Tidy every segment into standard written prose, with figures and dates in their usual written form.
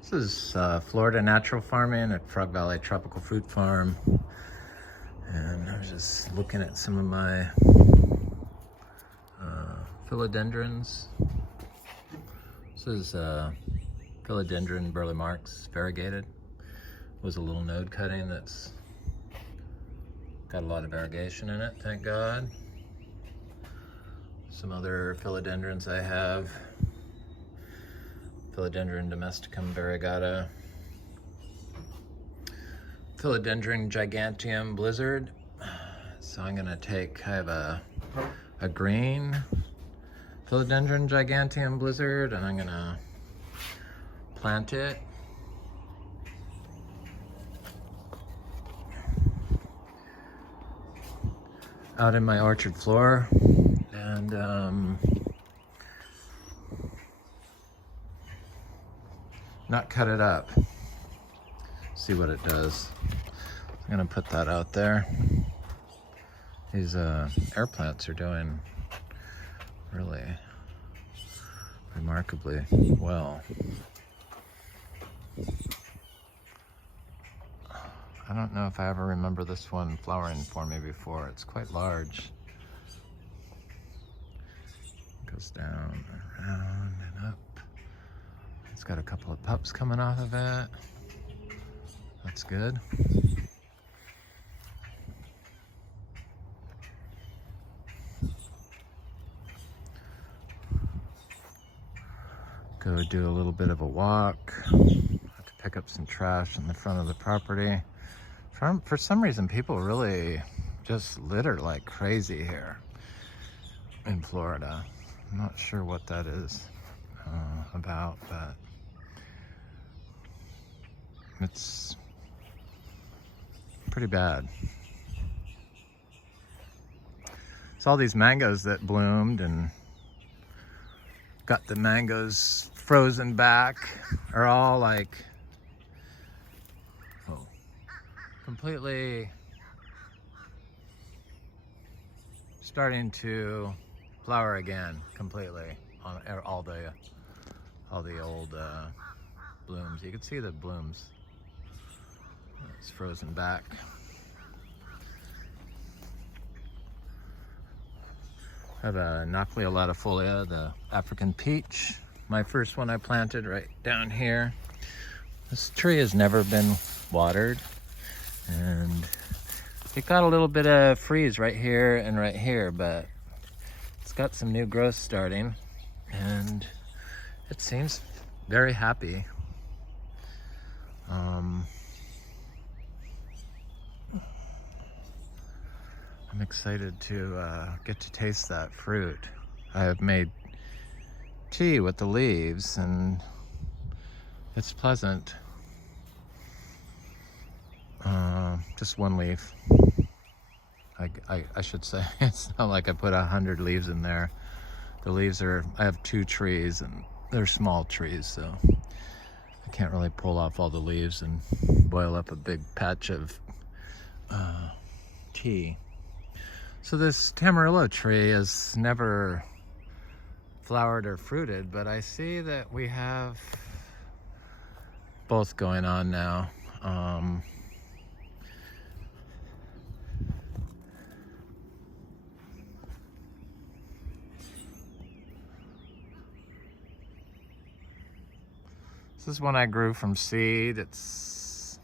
This is Florida Natural Farming at Frog Valley Tropical Fruit Farm. And I was just looking at some of my philodendrons. This is philodendron burley marks, variegated. Was a little node cutting that's got a lot of variegation in it, thank God. Some other philodendrons I have. Philodendron domesticum variegata. Philodendron Gigantium blizzard. So I'm gonna take, I have a green Philodendron Gigantium blizzard, and I'm gonna plant it. Out in my orchard floor, and not cut it up. See what it does. I'm gonna put that out there. These air plants are doing really remarkably well. I don't know if I ever remember this one flowering for me before. It's quite large. It goes down, around, and up. It's got a couple of pups coming off of it. That's good. Go do a little bit of a walk. Have to pick up some trash in the front of the property. For some reason, people really just litter like crazy here in Florida. I'm not sure what that is about, but it's pretty bad. It's all these mangoes that bloomed and got the mangoes frozen back are all like completely starting to flower again completely on all the old blooms. You can see the blooms. It's frozen back. I have a Nochlea latifolia, the African peach. My first one I planted right down here. This tree has never been watered, and it got a little bit of freeze right here, but it's got some new growth starting, and it seems very happy. I'm excited to get to taste that fruit. I have made tea with the leaves, and it's pleasant. Just one leaf. I should say. It's not like I put 100 leaves in there. The leaves are, I have 2 trees, and they're small trees, so I can't really pull off all the leaves and boil up a big patch of tea. So this Tamarillo tree has never flowered or fruited, but I see that we have both going on now. This is one I grew from seed. It's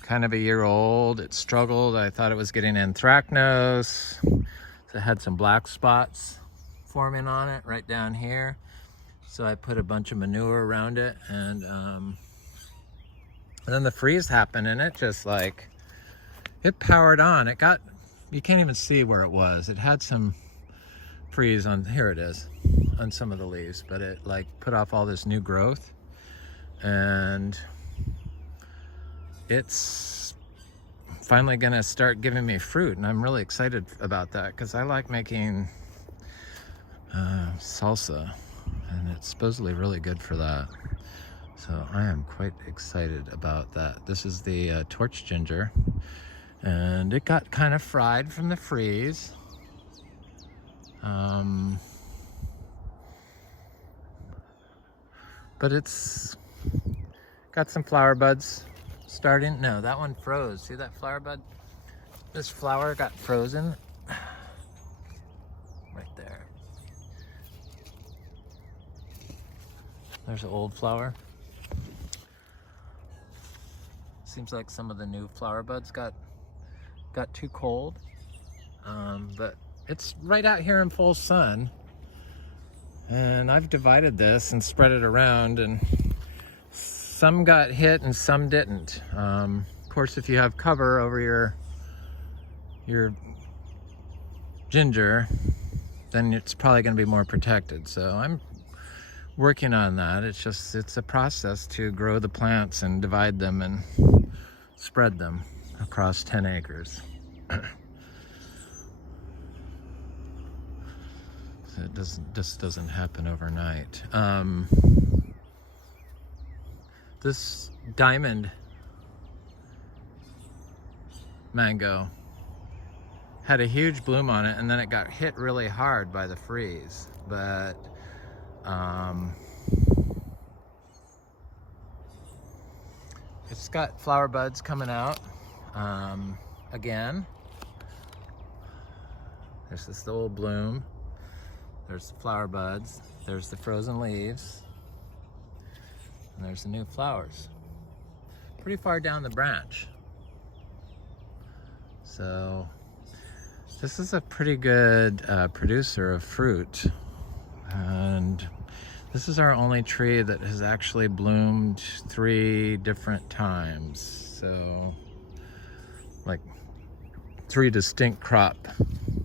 kind of a year old. It struggled. I thought it was getting anthracnose. So it had some black spots forming on it right down here. So I put a bunch of manure around it, and then the freeze happened, and it just like, it powered on. It got, you can't even see where it was. It had some freeze on, here it is, on some of the leaves, but it like put off all this new growth, and it's finally gonna start giving me fruit, and I'm really excited about that because I like making salsa, and it's supposedly really good for that. So I am quite excited about that. This is the torch ginger, and it got kind of fried from the freeze. But it's Got some flower buds starting. No, that one froze. See that flower bud? This flower got frozen right there. There's an old flower. Seems like some of the new flower buds got too cold. But it's right out here in full sun. And I've divided this and spread it around, and some got hit and some didn't. Of course, if you have cover over your ginger, then it's probably going to be more protected. So I'm working on that. It's a process to grow the plants and divide them and spread them across 10 acres. So it just doesn't happen overnight. This diamond mango had a huge bloom on it, and then it got hit really hard by the freeze. But it's got flower buds coming out again. There's this old bloom. There's the flower buds. There's the frozen leaves. And there's the new flowers. Pretty far down the branch. So this is a pretty good producer of fruit. And this is our only tree that has actually bloomed 3 different times. So like 3 distinct crop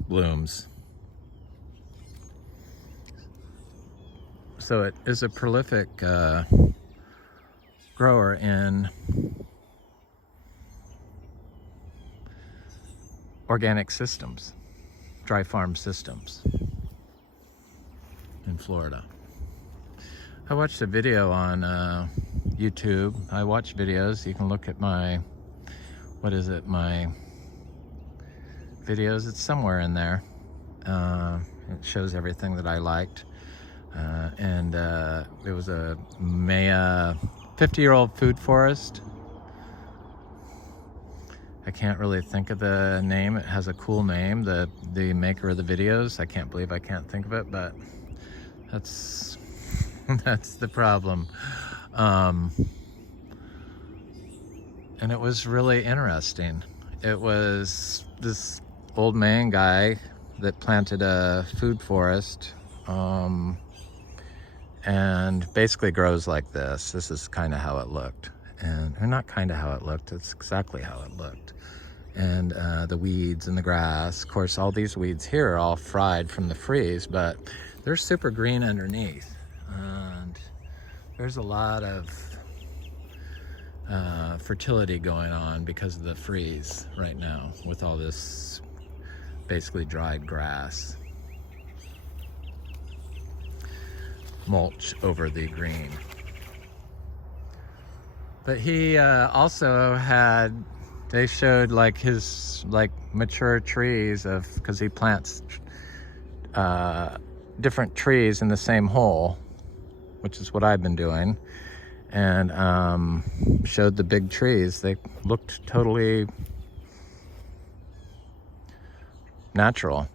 blooms. So it is a prolific grower in organic systems, dry farm systems in Florida. I watched a video on YouTube. I watch videos. You can look at my, my videos. It's somewhere in there. It shows everything that I liked. And it was a 50-year-old food forest. I can't really think of the name. It has a cool name, the maker of the videos. I can't believe I can't think of it, but that's that's the problem. And it was really interesting. It was this old man guy that planted a food forest, and basically grows like this. This is kind of how it looked. Or not kind of how it looked, it's exactly how it looked. And the weeds and the grass. Of course, all these weeds here are all fried from the freeze, but they're super green underneath. And there's a lot of fertility going on because of the freeze right now with all this basically dried grass. Mulch over the green. But he also had, they showed like his mature trees because he plants different trees in the same hole, which is what I've been doing, and showed the big trees. They looked totally natural.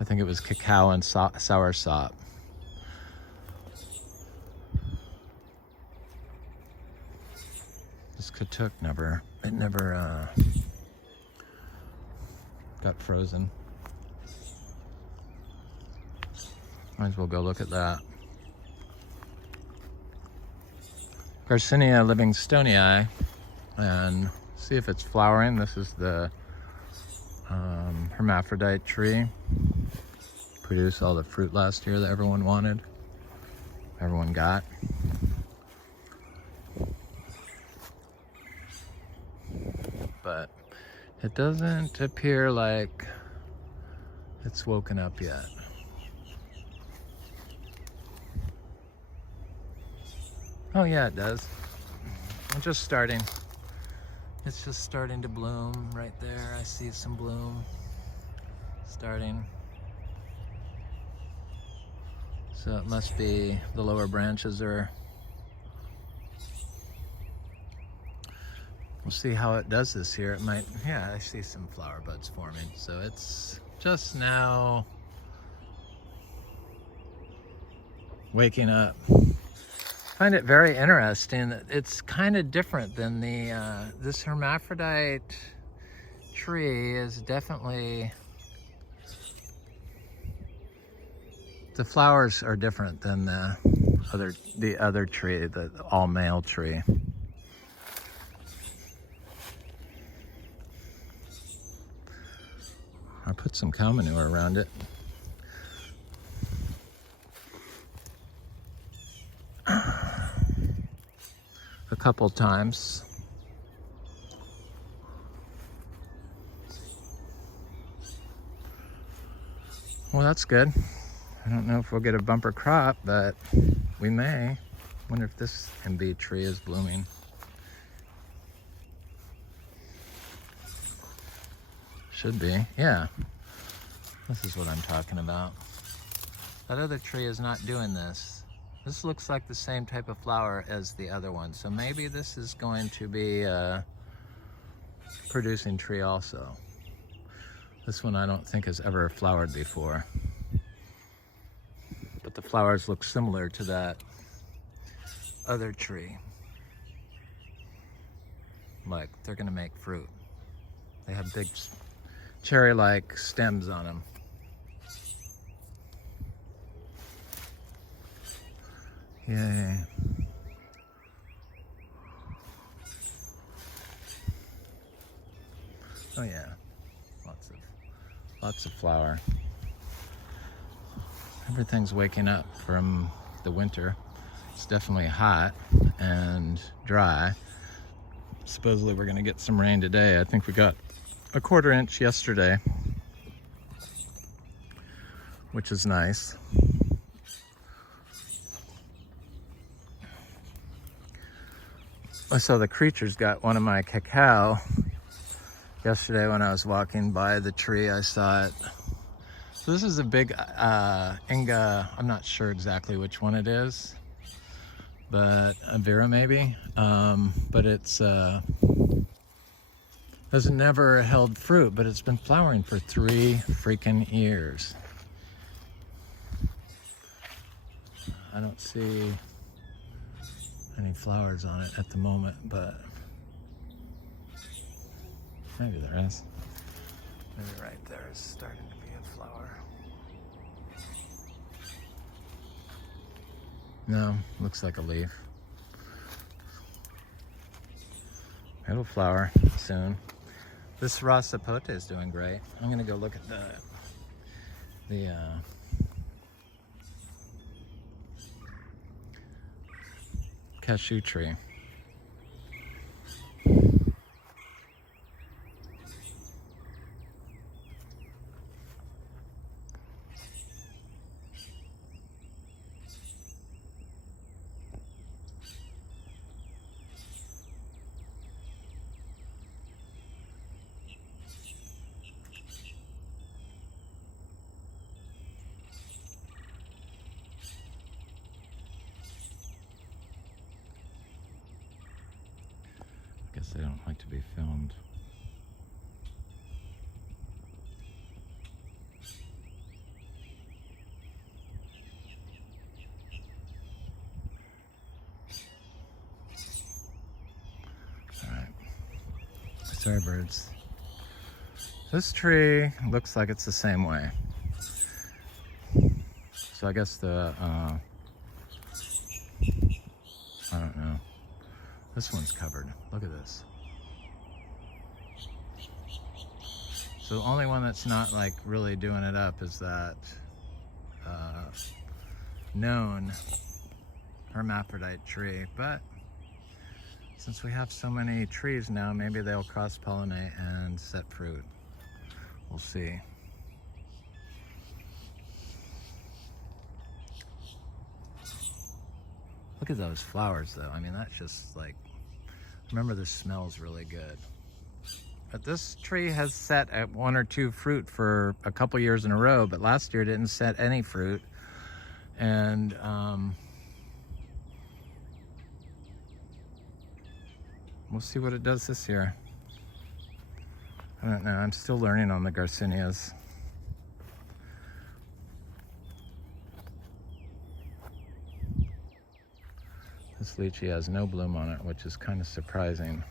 I think it was cacao and soursop. This katuk never got frozen. Might as well go look at that. Garcinia livingstonii, and see if it's flowering. This is the hermaphrodite tree. Produced all the fruit last year that everyone wanted, everyone got. But it doesn't appear like it's woken up yet. Oh yeah, it does. It's just starting. It's just starting to bloom right there. I see some bloom starting. So it must be the lower branches are We'll see how it does this year. It might, yeah, I see some flower buds forming. So it's just now waking up. I find it very interesting that it's kind of different than the, this hermaphrodite tree is definitely, the flowers are different than the other tree, the all male tree. I put some cow manure around it. A couple times. Well, that's good. I don't know if we'll get a bumper crop, but we may. Wonder if this MB tree is blooming. Should be, yeah. This is what I'm talking about. That other tree is not doing this. This looks like the same type of flower as the other one. So maybe this is going to be a producing tree also. This one I don't think has ever flowered before. But the flowers look similar to that other tree. Like they're gonna make fruit. They have big cherry-like stems on them. Yay. Oh yeah, lots of flower. Everything's waking up from the winter. It's definitely hot and dry. Supposedly we're gonna get some rain today. I think we got a 1/4 inch yesterday, which is nice. I saw the creatures got one of my cacao yesterday when I was walking by the tree. I saw it. So this is a big Inga, I'm not sure exactly which one it is, but a Vera maybe. But it's has never held fruit, but it's been flowering for 3 freaking years. I don't see any flowers on it at the moment, but maybe there is. Maybe right there is starting to be a flower. No, looks like a leaf. It'll flower soon. This raw Sapote is doing great. I'm gonna go look at the Cashew Tree. Guess they don't like to be filmed. All right. Sorry, birds. This tree looks like it's the same way. So I guess the, I don't know. This one's covered. Look at this. So the only one that's not like really doing it up is that known hermaphrodite tree. But since we have so many trees now, maybe they'll cross-pollinate and set fruit. We'll see. Look at those flowers though. I mean, that's just like, remember this smells really good. But this tree has set at 1 or 2 fruit for a couple years in a row, but last year it didn't set any fruit. And we'll see what it does this year. I don't know, I'm still learning on the Garcinias. This lychee has no bloom on it, which is kind of surprising.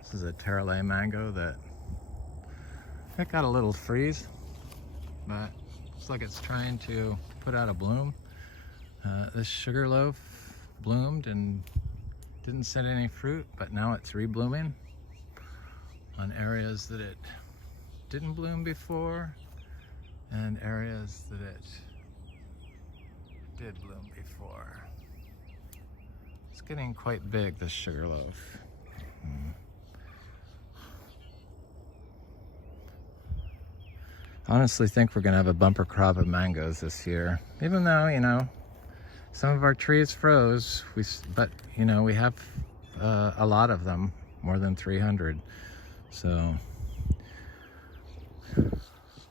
This is a Terrelay mango that it got a little freeze, but looks like it's trying to put out a bloom. This sugar loaf bloomed and didn't set any fruit, but now it's reblooming on areas that it didn't bloom before and areas that it did bloom before. It's getting quite big, this sugar loaf. I honestly think we're gonna have a bumper crop of mangoes this year, even though, you know, some of our trees froze, but you know, we have a lot of them, more than 300. So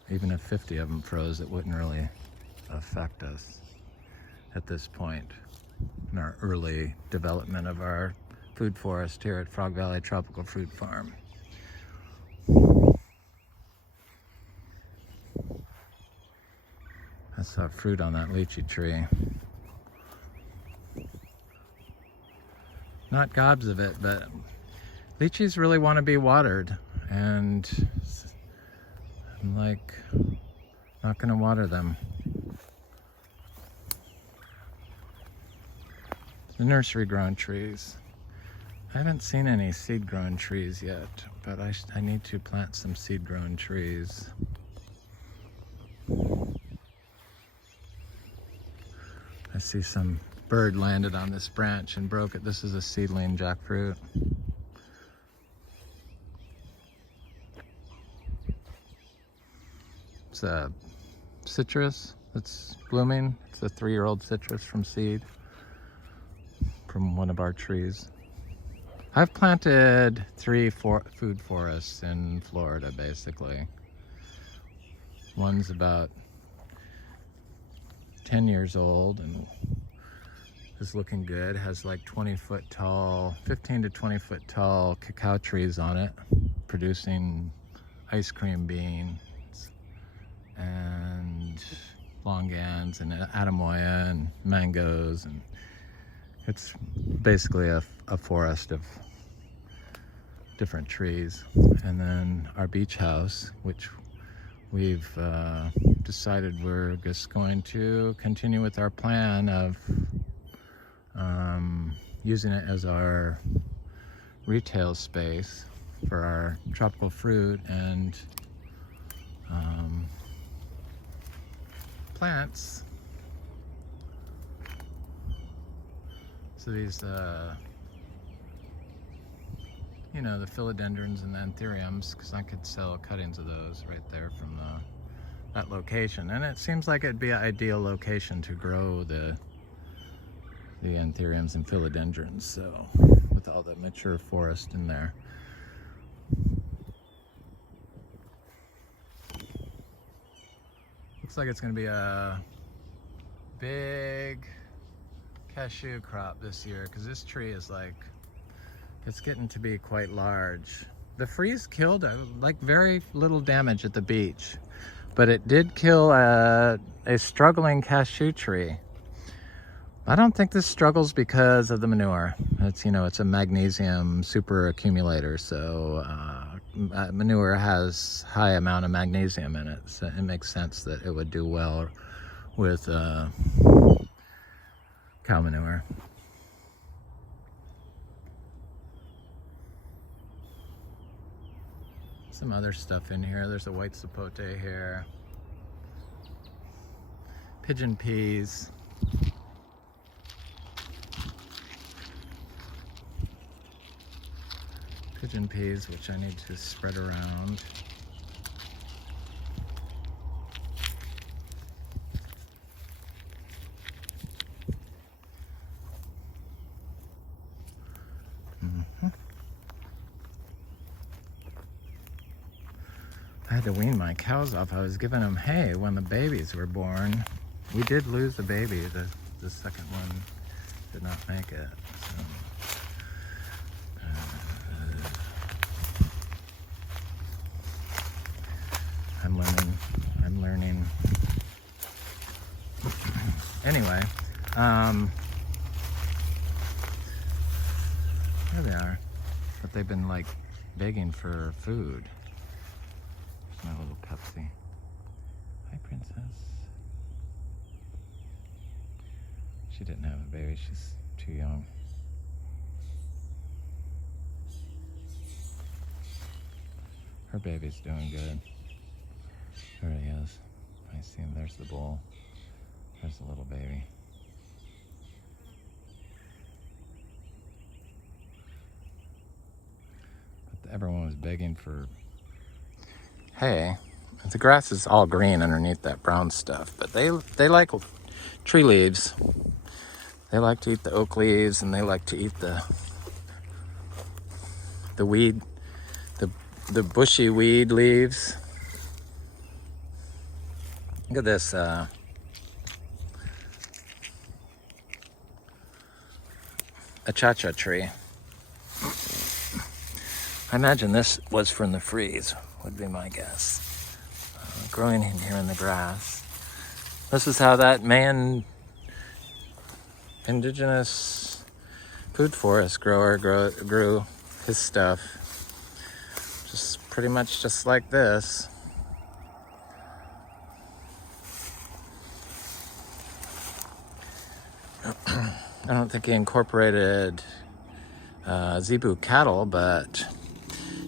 even if 50 of them froze, it wouldn't really affect us at this point in our early development of our food forest here at Frog Valley Tropical Fruit Farm. I saw fruit on that lychee tree. Not gobs of it, but lychees really want to be watered, and I'm like, not gonna water them. The nursery grown trees. I haven't seen any seed grown trees yet, but I need to plant some seed grown trees. I see some bird landed on this branch and broke it. This is a seedling jackfruit. It's a citrus that's blooming. It's a 3-year-old citrus from seed from one of our trees. I've planted 3 food forests in Florida, basically. One's about 10 years old and is looking good. Has like 20-foot tall, 15 to 20-foot tall cacao trees on it, producing ice cream beans and longans and atamoya and mangoes, and it's basically a forest of different trees. And then our beach house, which we've decided we're just going to continue with our plan of using it as our retail space for our tropical fruit and plants. So these, you know, the philodendrons and the anthuriums, because I could sell cuttings of those right there from that location. And it seems like it'd be an ideal location to grow the anthuriums and philodendrons, so with all the mature forest in there. Looks like it's going to be a big cashew crop this year, because this tree is like, it's getting to be quite large. The freeze killed like very little damage at the beach, but it did kill a struggling cashew tree. I don't think this struggles because of the manure. It's, you know, it's a magnesium super accumulator, so manure has high amount of magnesium in it, so it makes sense that it would do well with cow manure. Some other stuff in here. There's a white sapote here. Pigeon peas. Pigeon peas, which I need to spread around. I had to wean my cows off. I was giving them hay when the babies were born. We did lose a baby, the second one did not make it. So, I'm learning. Anyway, there they are. But they've been like begging for food. There's my little Pepsi. Hi, princess. She didn't have a baby, she's too young. Her baby's doing good. There he is. I see him, there's the bowl. There's the little baby. But everyone was begging for hay. The grass is all green underneath that brown stuff, but they like tree leaves. They like to eat the oak leaves, and they like to eat the weed, the bushy weed leaves. Look at this achacha tree. I imagine this was from the freeze, would be my guess. Growing in here in the grass. This is how that indigenous food forest grower grew his stuff. Just pretty much just like this. I don't think he incorporated zebu cattle, but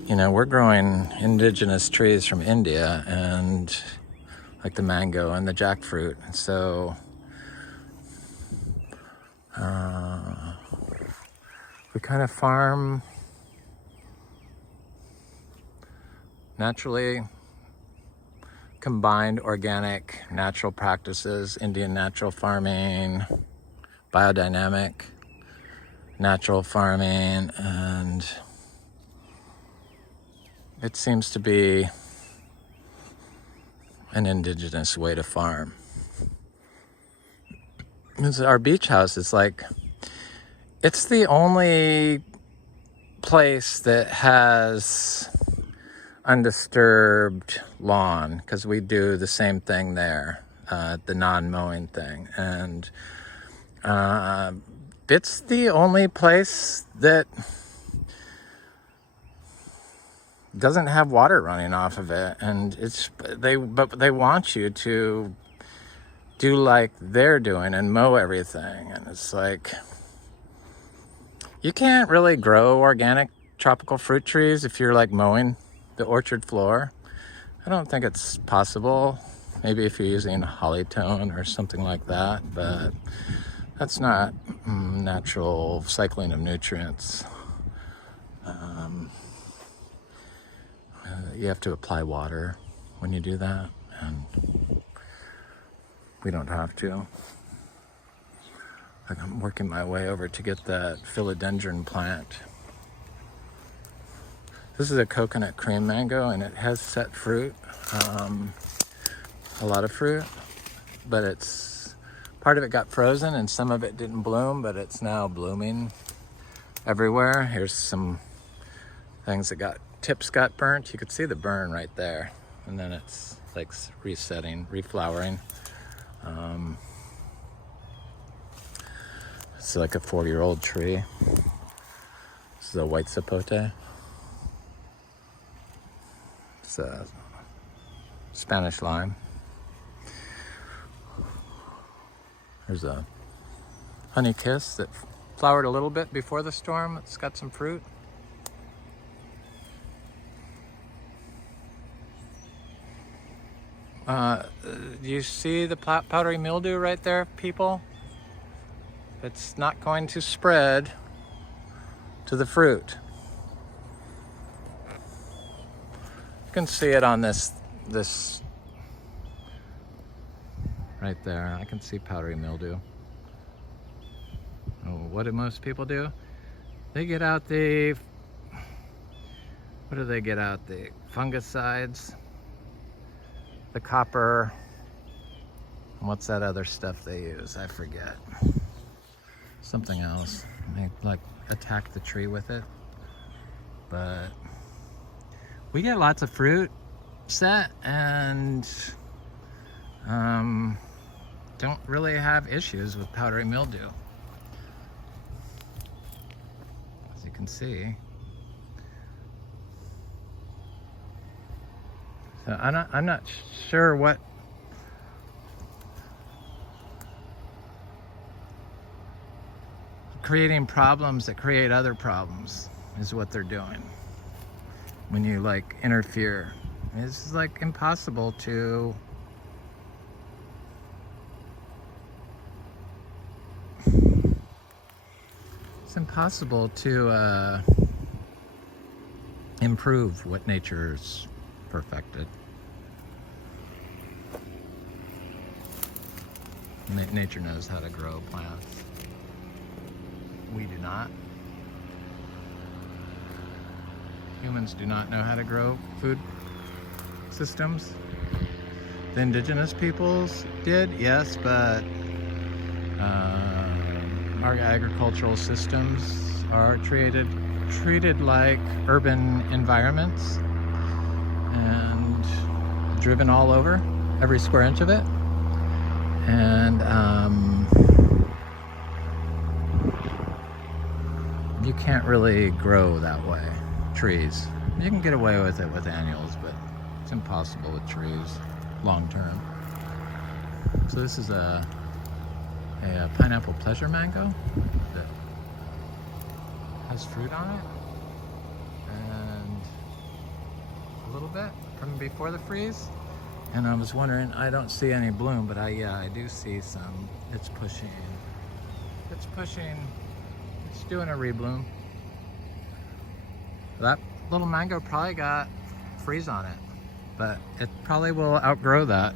you know, we're growing indigenous trees from India, and like the mango and the jackfruit. So we kind of farm naturally combined organic natural practices, Indian natural farming, biodynamic natural farming, and it seems to be an indigenous way to farm. Our beach house is like, it's the only place that has undisturbed lawn, because we do the same thing there, the non-mowing thing. And it's the only place that doesn't have water running off of it, and but they want you to do like they're doing and mow everything, and it's like, you can't really grow organic tropical fruit trees if you're like mowing the orchard floor. I don't think it's possible. Maybe if you're using hollytone or something like that, but that's not natural cycling of nutrients. You have to apply water when you do that, and we don't have to. Like, I'm working my way over to get that philodendron plant. This is a coconut cream mango, and it has set fruit, a lot of fruit, but it's part of it got frozen and some of it didn't bloom, but it's now blooming everywhere. Here's some things that tips got burnt. You could see the burn right there, and then it's like resetting, reflowering. It's like a 4-year-old tree. This is a white sapote. It's a Spanish lime. There's a honey kiss that flowered a little bit before the storm. It's got some fruit. Do you see the powdery mildew right there, people? It's not going to spread to the fruit. You can see it on this right there. I can see powdery mildew. Oh, what do most people do? They get out what do they get out? The fungicides, the copper, and what's that other stuff they use? I forget. something else. They like attack the tree with it. But we get lots of fruit set and don't really have issues with powdery mildew. As you can see. So I'm not sure what creating problems that create other problems is what they're doing when you like interfere. It's like impossible to improve what nature's perfected. Nature knows how to grow plants. We do not. Humans do not know how to grow food systems. The indigenous peoples did, yes, but our agricultural systems are treated like urban environments and driven all over, every square inch of it. And you can't really grow that way. Trees. You can get away with it with annuals, but it's impossible with trees long term. So this is a pineapple pleasure mango that has fruit on it, and a little bit from before the freeze. And I was wondering, I don't see any bloom, but I do see some. It's pushing. It's doing a rebloom. That little mango probably got freeze on it, but it probably will outgrow that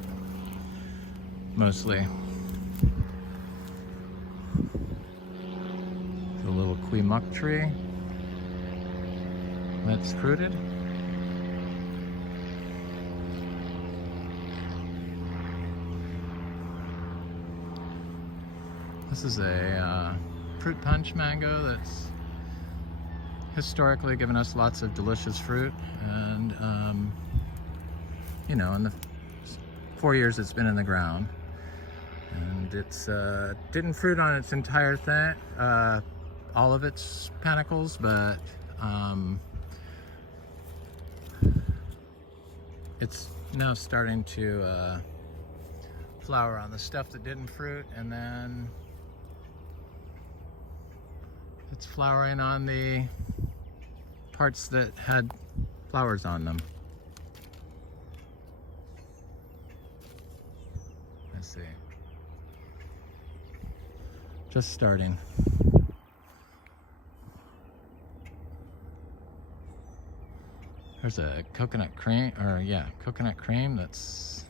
mostly. The little muck tree that's fruited. This is a fruit punch mango that's historically given us lots of delicious fruit, and you know, in the 4 years it's been in the ground, and it's didn't fruit on its entire thing, all of its panicles, but it's now starting to flower on the stuff that didn't fruit, and then it's flowering on the parts that had flowers on them. Let's see. Just starting. There's a coconut cream, coconut cream that's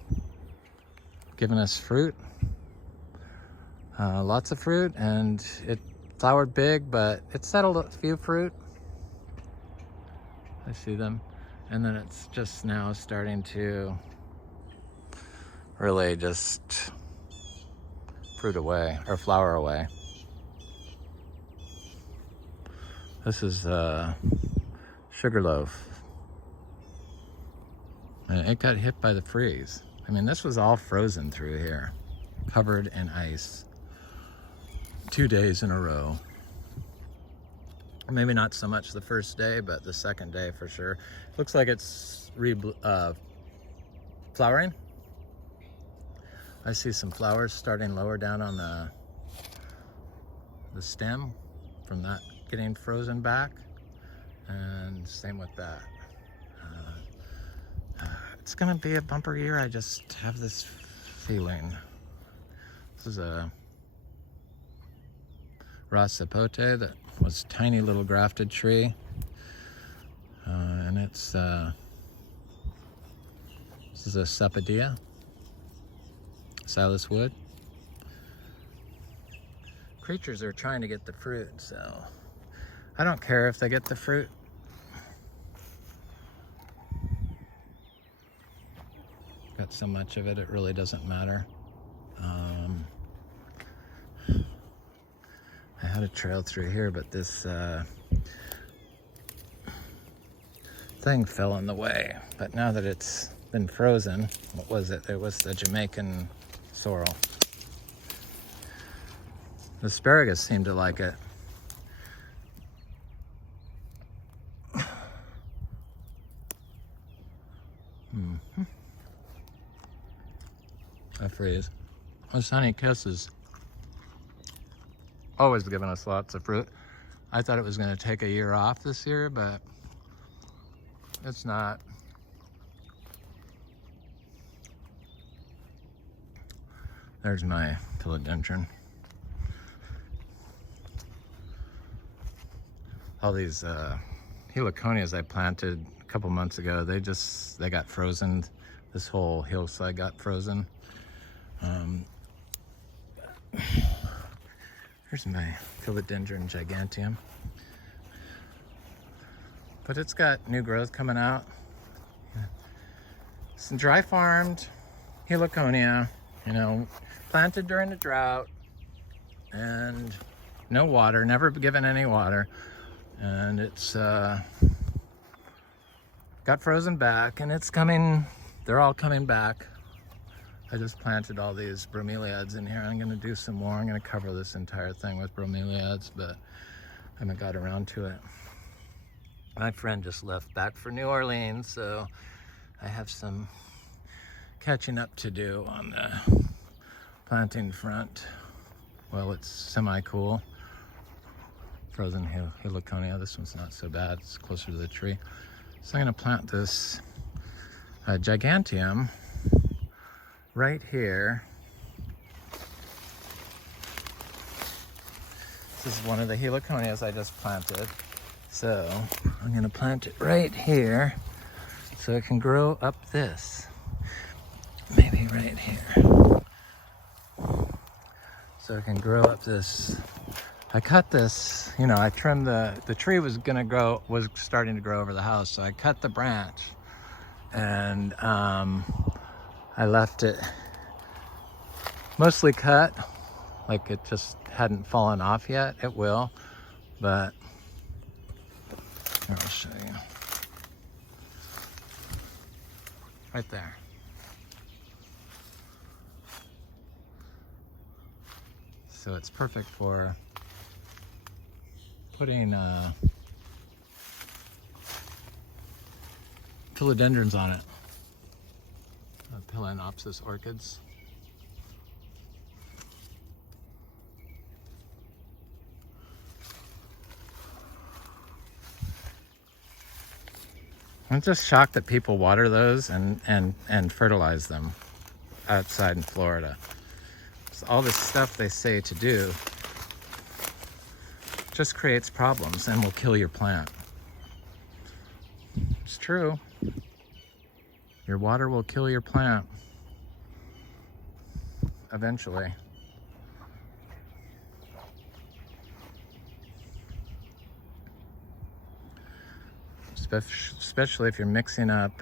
giving us fruit. Lots of fruit, and it flowered big, but it settled a few fruit. I see them. And then it's just now starting to really just fruit away, or flower away. This is Sugar Loaf. And it got hit by the freeze. I mean, this was all frozen through here, covered in ice. 2 days in a row. Maybe not so much the first day, but the second day for sure. Looks like it's flowering. I see some flowers starting lower down on the stem from that getting frozen back, and same with that. It's gonna be a bumper year. I just have this feeling. This is a raw Sapote that was a tiny little grafted tree, and it's this is a Sapote, Silas wood. Creatures are trying to get the fruit, so I don't care if they get the fruit. Got so much of it, it really doesn't matter. I had a trail through here, but this thing fell in the way. But now that it's been frozen, what was it? It was the Jamaican sorrel. The asparagus seemed to like it. I freeze. This Honey Kiss is always giving us lots of fruit. I thought it was going to take a year off this year, but it's not. There's my philodendron. All these heliconias I planted a couple months ago, they got frozen. This whole hillside got frozen. Here's my Philodendron Gigantium. But it's got new growth coming out. Some dry farmed heliconia, you know, planted during the drought and no water, never given any water. And it's got frozen back and it's coming, they're all coming back. I just planted all these bromeliads in here. I'm gonna do some more. I'm gonna cover this entire thing with bromeliads, but I haven't got around to it. My friend just left back for New Orleans, so I have some catching up to do on the planting front. Well, it's semi-cool. Frozen heliconia. This one's not so bad. It's closer to the tree. So I'm gonna plant this Gigantium right here. This is one of the heliconias I just planted. So I'm gonna plant it right here so it can grow up this. Maybe right here. So it can grow up this. I cut this, you know, I trimmed the tree was starting to grow over the house. So I cut the branch and I left it mostly cut, like it just hadn't fallen off yet. It will, but here, I'll show you. Right there. So it's perfect for putting philodendrons on it. Phalaenopsis orchids. I'm just shocked that people water those and fertilize them outside in Florida. So all this stuff they say to do just creates problems and will kill your plant. It's true. Your water will kill your plant eventually. Especially if you're mixing up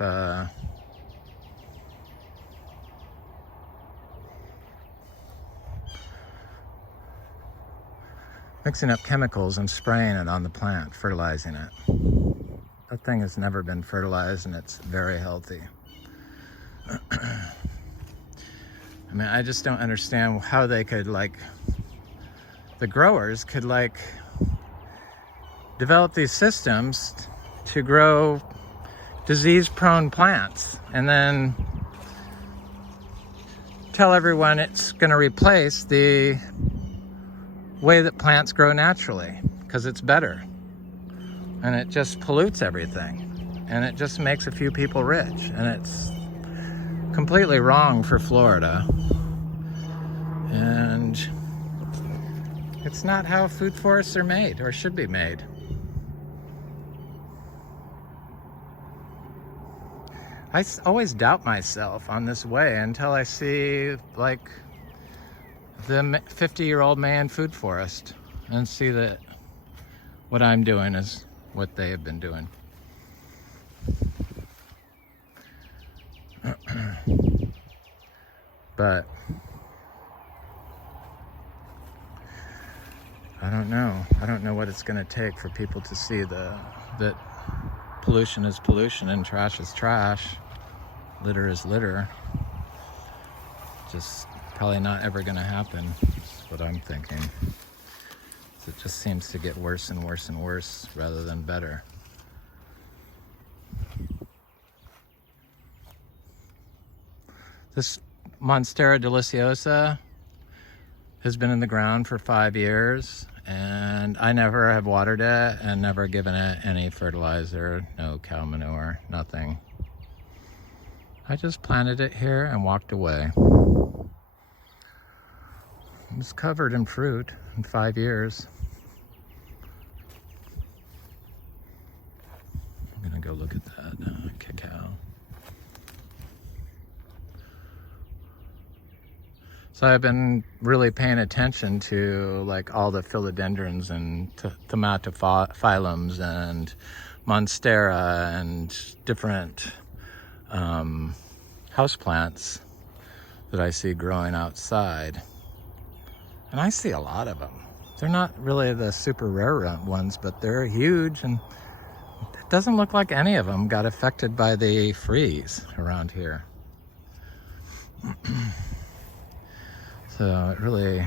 chemicals and spraying it on the plant, fertilizing it. That thing has never been fertilized and it's very healthy. I mean, I just don't understand how they could, like, the growers could, like, develop these systems to grow disease-prone plants and then tell everyone it's going to replace the way that plants grow naturally because it's better. And it just pollutes everything. And it just makes a few people rich. And it's completely wrong for Florida. And it's not how food forests are made or should be made. I always doubt myself on this way until I see, like, the 50-year-old man food forest and see that what I'm doing is what they have been doing. But I don't know. I don't know what it's going to take for people to see that pollution is pollution and trash is trash. Litter is litter. Just probably not ever going to happen. That's what I'm thinking. It just seems to get worse and worse and worse rather than better. This Monstera Deliciosa has been in the ground for 5 years, and I never have watered it and never given it any fertilizer, no cow manure, nothing. I just planted it here and walked away. It's covered in fruit in 5 years. I'm gonna go look at that cacao. So I've been really paying attention to like all the philodendrons and tomatophyllums and monstera and different houseplants that I see growing outside. And I see a lot of them. They're not really the super rare ones, but they're huge, and it doesn't look like any of them got affected by the freeze around here. So it really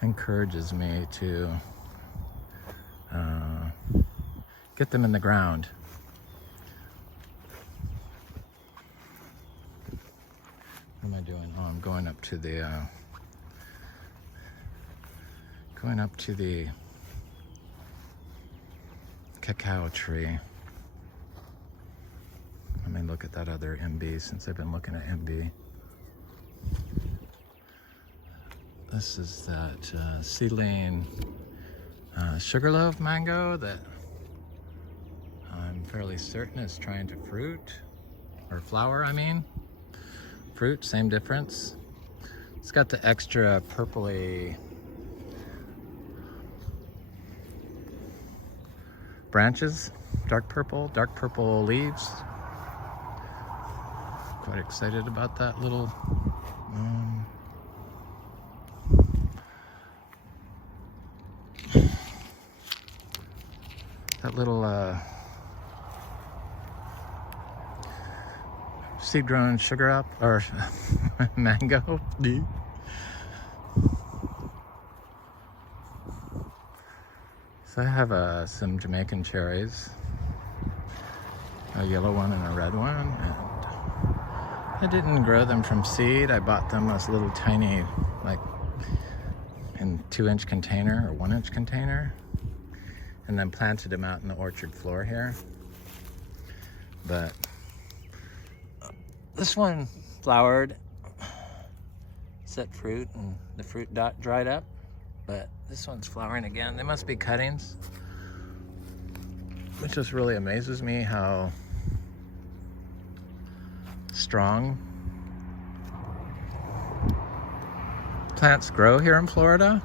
encourages me to get them in the ground. What am I doing? Oh, I'm going up to the cacao tree. Let me look at that other MB since I've been looking at MB. This is that Seedling Sugarloaf mango that I'm fairly certain is trying to fruit, or flower, I mean. Fruit, same difference. It's got the extra purpley branches, dark purple leaves. Quite excited about that little seed-grown sugar up or mango. So I have some Jamaican cherries, a yellow one and a red one, and I didn't grow them from seed. I bought them as little tiny, like in 2-inch container or 1-inch container, and then planted them out in the orchard floor here. But this one flowered, set fruit, and the fruit dried up. But this one's flowering again. They must be cuttings. It just really amazes me how strong plants grow here in Florida.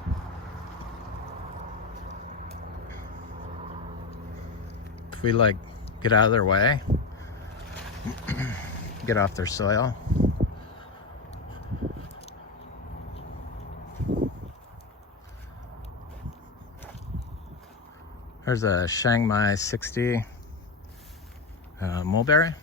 If we like get out of their way, get off their soil. There's a Shanghai 60 mulberry.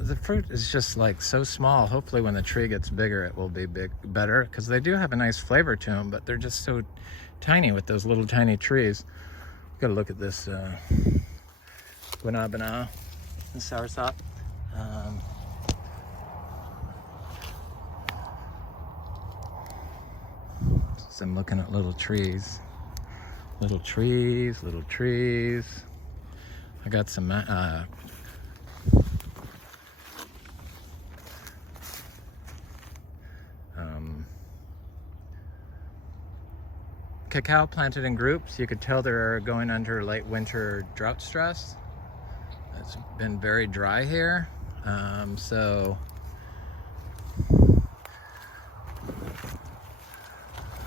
The fruit is just like so small. Hopefully when the tree gets bigger it will be better, because they do have a nice flavor to them, but they're just so tiny with those little tiny trees. Gotta look at this guanabana and soursop. So I'm looking at little trees. Little trees, little trees. I got some cacao planted in groups. You could tell they're going under late winter drought stress. It's been very dry here, so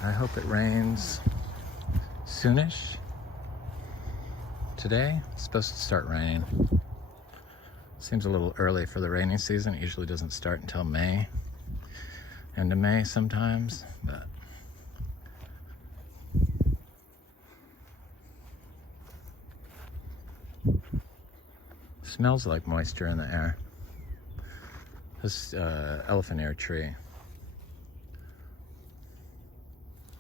I hope it rains soonish. Today it's supposed to start raining. Seems a little early for the rainy season. It usually doesn't start until May, end of May sometimes, but smells like moisture in the air. This elephant ear tree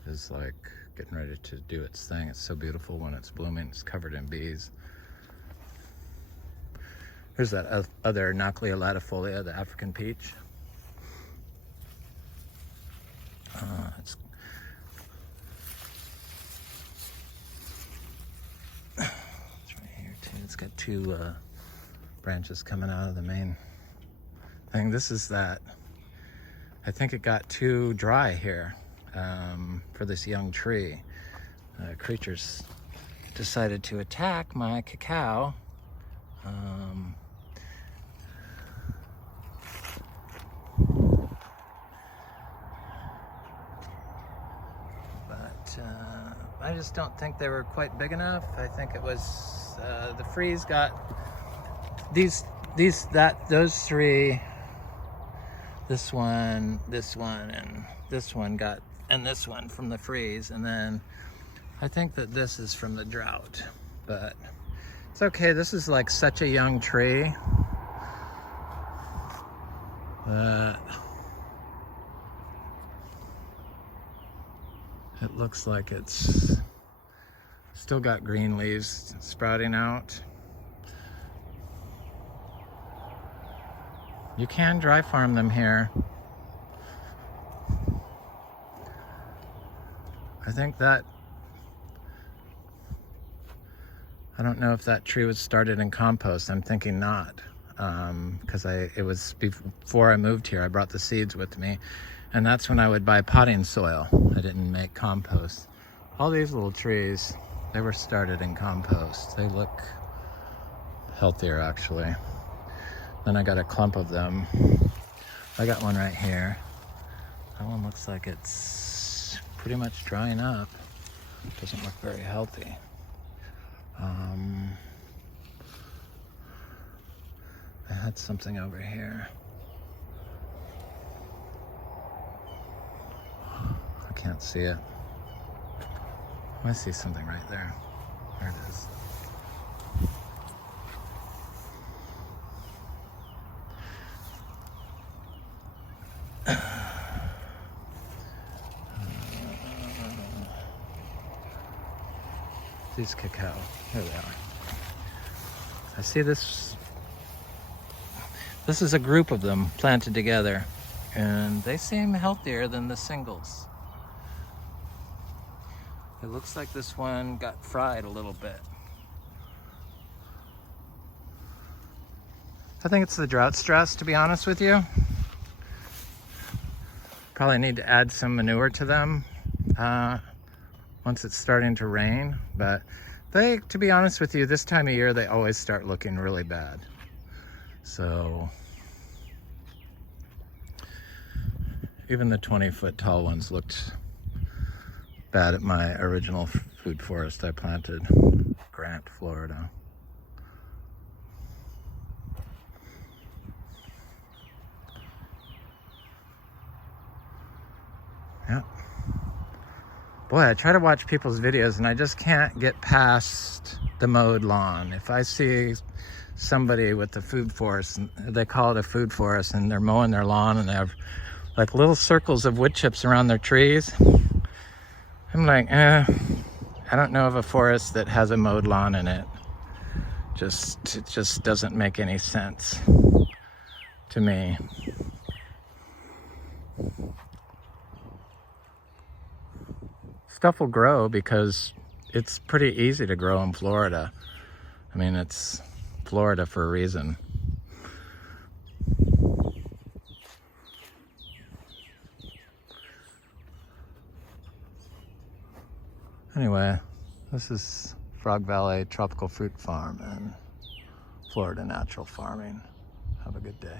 is like getting ready to do its thing. It's so beautiful when it's blooming. It's covered in bees. Here's that other Nuclea latifolia, the African peach. It's right here too. It's got two branches coming out of the main thing. This is that. I think it got too dry here for this young tree. Creatures decided to attack my cacao. I just don't think they were quite big enough. I think it was the freeze got those three, this one, and this one got, and this one from the freeze, and then I think that this is from the drought, but it's okay. This is like such a young tree that it looks like it's still got green leaves sprouting out. You can dry farm them here. I think that, I don't know if that tree was started in compost. I'm thinking not, because it was before I moved here. I brought the seeds with me, and that's when I would buy potting soil. I didn't make compost. All these little trees, they were started in compost. They look healthier, actually. Then I got a clump of them. I got one right here. That one looks like it's pretty much drying up. Doesn't look very healthy. I had something over here. I can't see it. I see something right there. There it is. These cacao. Here they are. I see this. This is a group of them planted together, and they seem healthier than the singles. It looks like this one got fried a little bit. I think it's the drought stress, to be honest with you. Probably need to add some manure to them once it's starting to rain. But they, to be honest with you, this time of year, they always start looking really bad. So even the 20-foot tall ones looked bad at my original food forest I planted, Grant, Florida. Yeah. Boy, I try to watch people's videos and I just can't get past the mowed lawn. If I see somebody with the food forest, they call it a food forest, and they're mowing their lawn and they have like little circles of wood chips around their trees, I'm like, I don't know of a forest that has a mowed lawn in it. It just doesn't make any sense to me. Stuff will grow because it's pretty easy to grow in Florida. I mean, it's Florida for a reason. Anyway, this is Frog Valley Tropical Fruit Farm and Florida Natural Farming. Have a good day.